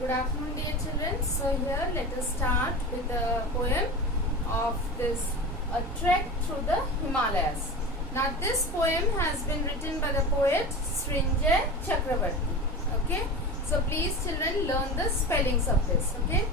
Good afternoon, dear children. So here let us start with the poem of this A Trek Through the Himalayas. Now this poem has been written by the poet Srinjay Chakravarti. Okay. So please children learn the spellings of this. Okay.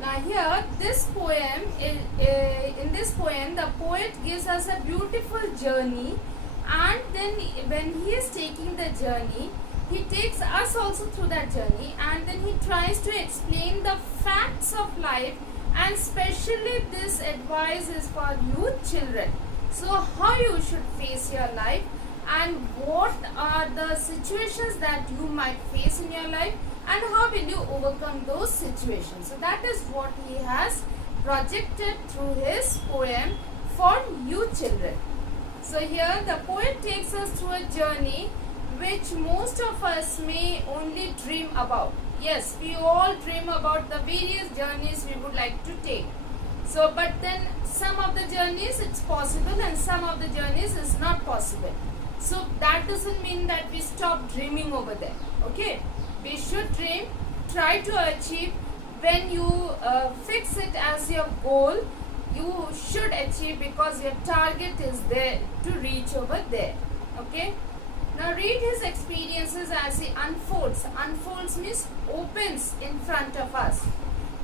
Now here this poem, in this poem the poet gives us a beautiful journey, and then when he is taking the journey, he takes us also through that journey, and then he tries to explain the facts of life, and especially this advice is for you children. So how you should face your life and what are the situations that you might face in your life and how will you overcome those situations. So that is what he has projected through his poem for you children. So here the poet takes us through a journey which most of us may only dream about. Yes, we all dream about the various journeys we would like to take. So, but then some of the journeys it's possible and some of the journeys is not possible. So that doesn't mean that we stop dreaming over there. Okay, we should dream, try to achieve. When you fix it as your goal, you should achieve because your target is there to reach over there. Okay. Now read his experiences as he unfolds. Unfolds means opens in front of us.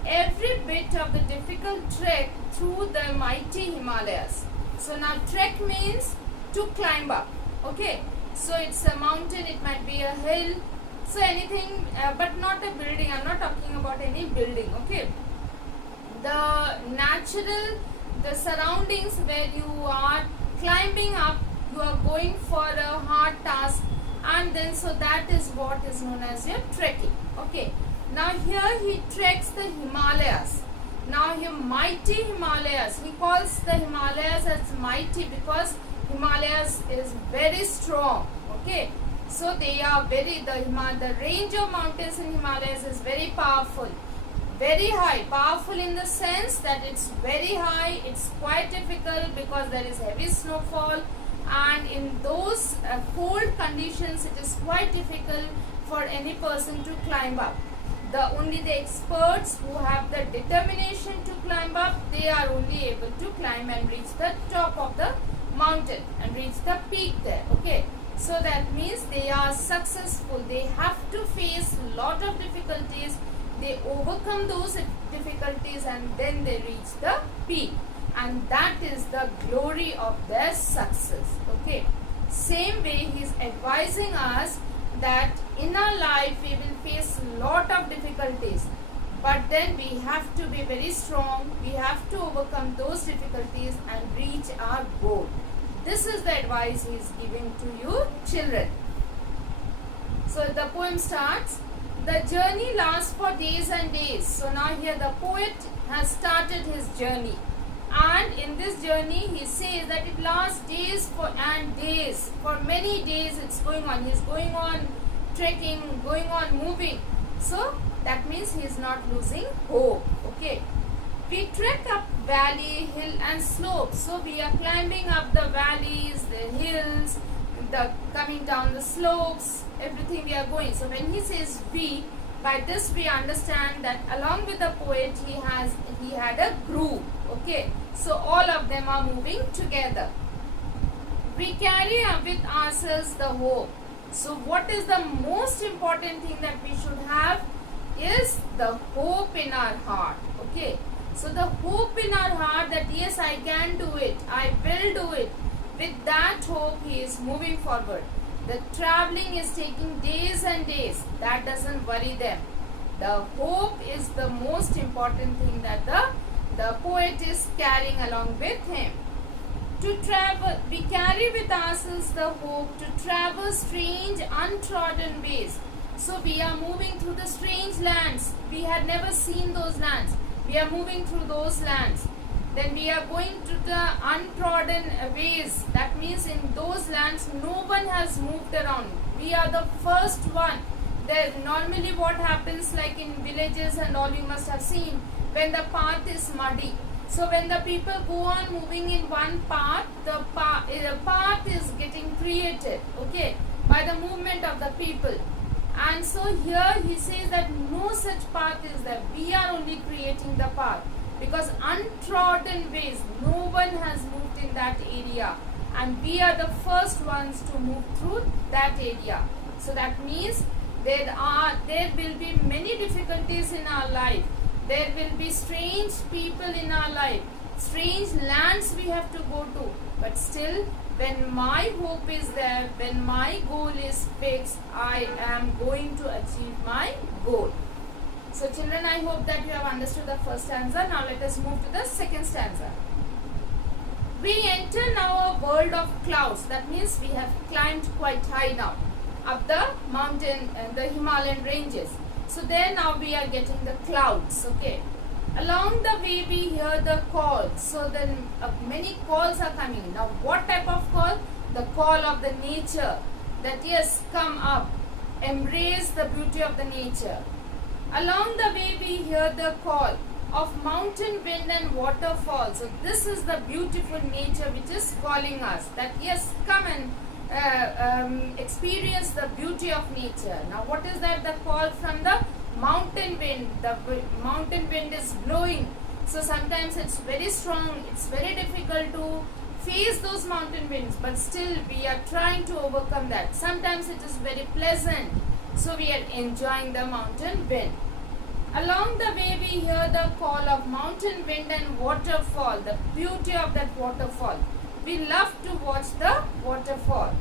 Every bit of the difficult trek through the mighty Himalayas. So now trek means to climb up. Okay. So it's a mountain, it might be a hill. So anything, but not a building. I'm not talking about any building. Okay. The natural, the surroundings where you are climbing up, you are going for a hard task, and then so that is what is known as your trekking. Okay. Now here he treks the Himalayas. Now here mighty Himalayas. He calls the Himalayas as mighty because Himalayas is very strong. Okay. So they are the range of mountains in Himalayas is very powerful. Very high, powerful in the sense that it's very high, it's quite difficult because there is heavy snowfall, and in those cold conditions it is quite difficult for any person to climb up. Only the experts who have the determination to climb up, they are only able to climb and reach the top of the mountain and reach the peak there. Okay, so that means they are successful. They have to face a lot of difficulties. They overcome those difficulties and then they reach the peak, and that is the glory of their success. Okay, same way he is advising us that in our life we will face a lot of difficulties, but then we have to be very strong. We have to overcome those difficulties and reach our goal. This is the advice he is giving to you children. So the poem starts. The journey lasts for days and days. So now here the poet has started his journey, and in this journey he says that it lasts days and days. For many days it's going on. He is going on trekking, going on moving. So that means he is not losing hope. Okay. We trek up valley, hill and slope. So we are climbing up the valleys, the hills, coming down the slopes, everything we are going. So when he says we, by this we understand that along with the poet he had a group. Okay, so all of them are moving together. We carry with ourselves the hope. So what is the most important thing that we should have is the hope in our heart. Okay, so the hope in our heart that yes, I can do it, I will do it. With that hope he is moving forward. The traveling is taking days and days. That doesn't worry them. The hope is the most important thing that the poet is carrying along with him. To travel, we carry with ourselves the hope to travel strange untrodden ways. So we are moving through the strange lands. We had never seen those lands. We are moving through those lands. Then we are going to the untrodden ways. That means in those lands no one has moved around. We are the first one. There normally what happens, like in villages and all, you must have seen, when the path is muddy. So when the people go on moving in one path, the path is getting created, okay, by the movement of the people. And so here he says that no such path is there. We are only creating the path, because untrodden ways, no one has moved in that area, and we are the first ones to move through that area. So that means there will be many difficulties in our life. There will be strange people in our life, strange lands we have to go to, but still, when my hope is there, when my goal is fixed, I am going to achieve my goal. So children, I hope that you have understood the first stanza. Now let us move to the second stanza. We enter now a world of clouds. That means we have climbed quite high now, up the mountain, the Himalayan ranges. So there now we are getting the clouds, okay. Along the way we hear the calls. So then many calls are coming. Now what type of call? The call of the nature. That yes, come up, embrace the beauty of the nature. Along the way we hear the call of mountain wind and waterfall. So this is the beautiful nature which is calling us. That yes, come and experience the beauty of nature. Now what is that? The call from the mountain wind. The mountain wind is blowing. So sometimes it's very strong. It's very difficult to face those mountain winds, but still we are trying to overcome that. Sometimes it is very pleasant. So we are enjoying the mountain wind. Along the way we hear the call of mountain wind and waterfall. The beauty of that waterfall. We love to watch the waterfall.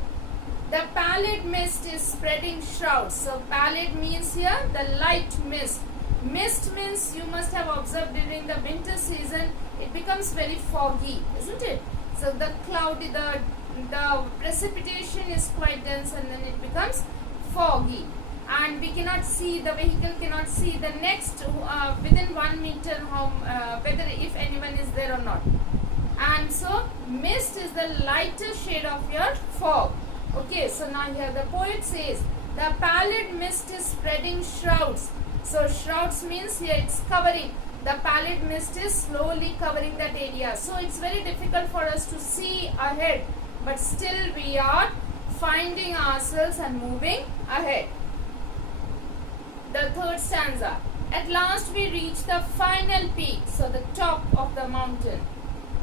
The pallid mist is spreading shrouds. So pallid means here the light mist. Mist means, you must have observed during the winter season, it becomes very foggy, isn't it? So the cloudy, the precipitation is quite dense, and then it becomes foggy. And we cannot see, the vehicle cannot see the next within 1 meter whether if anyone is there or not. And so mist is the lighter shade of your fog. Okay, so now here the poet says, the pallid mist is spreading shrouds. So shrouds means here it's covering. The pallid mist is slowly covering that area. So it's very difficult for us to see ahead, but still we are finding ourselves and moving ahead. The third stanza. At last we reach the final peak, so the top of the mountain.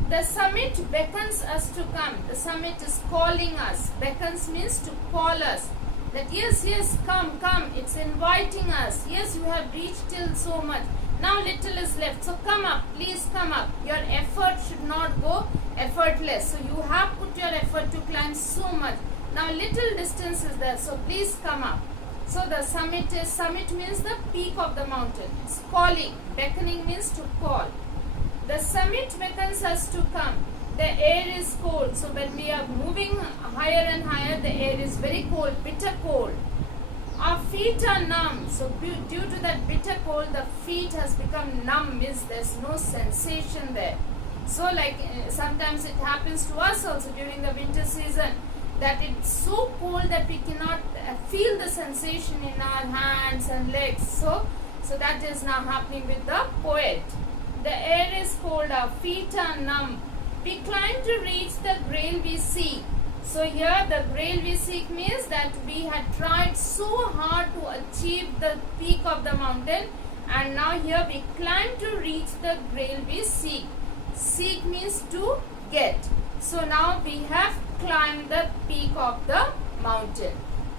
The summit beckons us to come. The summit is calling us. Beckons means to call us. That yes, yes, come, come. It's inviting us. Yes, you have reached till so much. Now little is left. So come up. Please come up. Your effort should not go effortless. So you have put your effort to climb so much. Now little distance is there. So please come up. So the summit means the peak of the mountain. It's calling. Beckoning means to call. The summit beckons us to come. The air is cold. So when we are moving higher and higher, the air is very cold, bitter cold. Our feet are numb. So due to that bitter cold, the feet has become numb, means there's no sensation there. So like sometimes it happens to us also during the winter season, that it's so cold that we cannot feel the sensation in our hands and legs. So that is now happening with the poet. The air is cold, our feet are numb. We climb to reach the grail we seek. So here the grail we seek means that we had tried so hard to achieve the peak of the mountain, and now here we climb to reach the grail we seek. Seek means to get. So now we have climbed the peak of the mountain.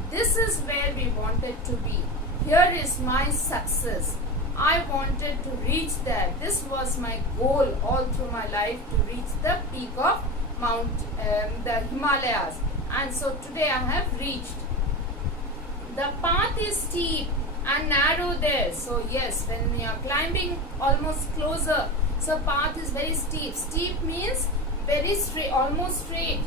This is where we wanted to be. Here is my success. I wanted to reach there. This was my goal all through my life, to reach the peak of the Himalayas. And so today I have reached. The path is steep and narrow there. So yes, when we are climbing almost closer, so path is very steep. Steep means very straight, almost straight.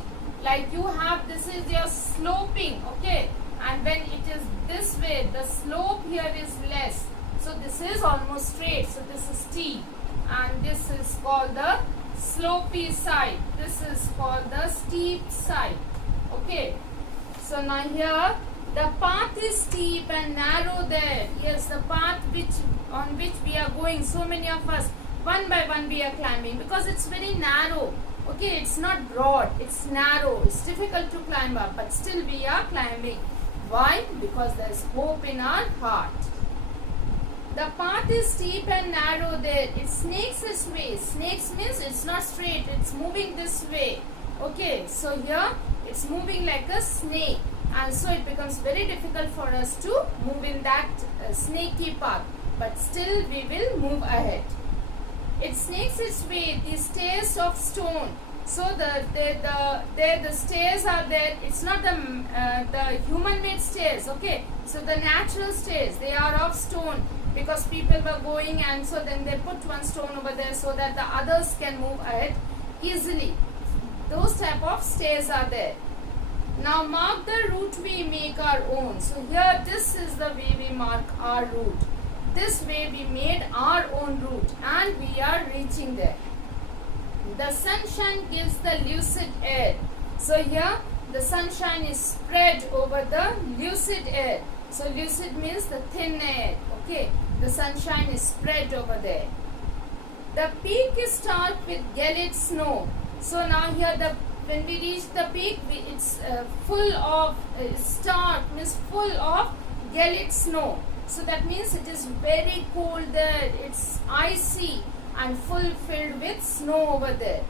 Like you have, this is your sloping, okay? And when it is this way, the slope here is less. So this is almost straight, so this is steep, and this is called the slopey side. This is called the steep side. Okay. So now here the path is steep and narrow there. Yes, the path on which we are going, so many of us, one by one we are climbing, because it's very narrow. Okay, it's not broad, it's narrow, it's difficult to climb up, but still we are climbing. Why? Because there is hope in our heart. The The path is steep and narrow there. It snakes its way. Snakes means it's not straight. It's moving this way. Okay, so here it's moving like a snake. And so it becomes very difficult for us to move in that snaky path. But still we will move ahead. It snakes its way. The stairs of stone. So the stairs are there. It's not the human-made stairs. Okay. So the natural stairs, they are of stone, because people were going, and so then they put one stone over there so that the others can move ahead easily. Those type of stairs are there. Now mark the route we make our own. So here this is the way we mark our route. This way we made our own route and we are reaching there. The sunshine gives the lucid air. So here the sunshine is spread over the lucid air. So lucid means the thin air. Okay, the sunshine is spread over there. The peak is stark with gelid snow. So now here when we reach the peak, it's full of stark means full of gelid snow. So that means it is very cold there. It's icy and filled with snow over there.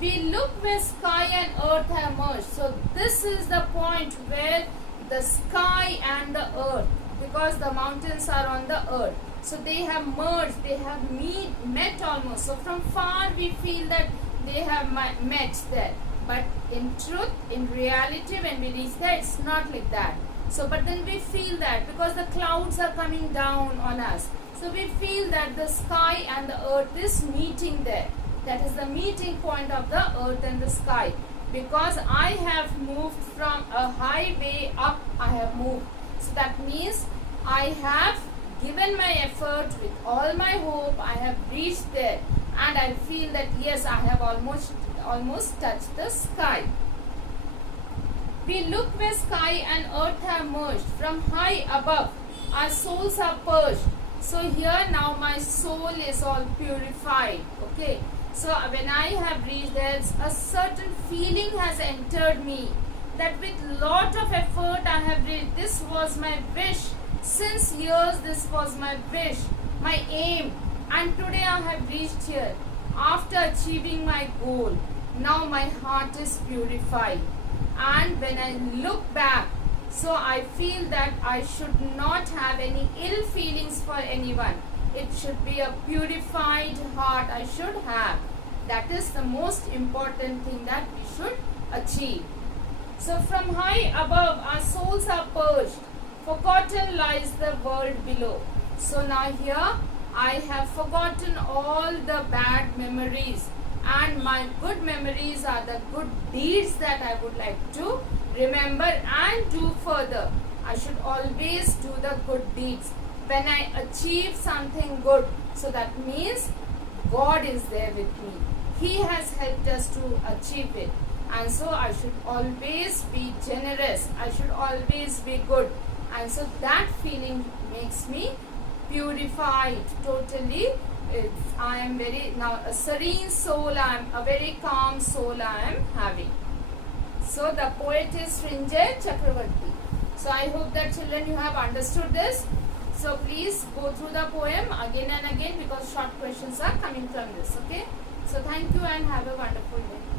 We look where sky and earth have merged. So this is the point where the sky and the earth, because the mountains are on the earth, so they have merged, they have met almost. So from far we feel that they have met there, but in truth, in reality, when we reach there, it's not like that. So but then we feel that because the clouds are coming down on us, so we feel that the sky and the earth is meeting there. That is the meeting point of the earth and the sky. Because I have moved from a highway up, I have moved. So that means I have given my effort with all my hope. I have reached there, and I feel that yes, I have almost touched the sky. We look where sky and earth have merged. From high above, our souls are purged. So here now my soul is all purified. Okay. So when I have reached there, a certain feeling has entered me that with lot of effort I have reached. This was my wish. Since years this was my wish, my aim, and today I have reached here. After achieving my goal, now my heart is purified. And when I look back, so I feel that I should not have any ill feelings for anyone. It should be a purified heart I should have. That is the most important thing that we should achieve. So from high above, our souls are purged. Forgotten lies the world below. So now here I have forgotten all the bad memories, and my good memories are the good deeds that I would like to remember and do further. I should always do the good deeds. When I achieve something good, so that means God is there with me. He has helped us to achieve it. And so I should always be generous. I should always be good. And so that feeling makes me purified totally. I am very now a serene soul. I am a very calm soul I am having. So the poet is Srinjay Chakravarti. So I hope that children you have understood this. So please go through the poem again and again, because short questions are coming from this. Okay. So thank you and have a wonderful day.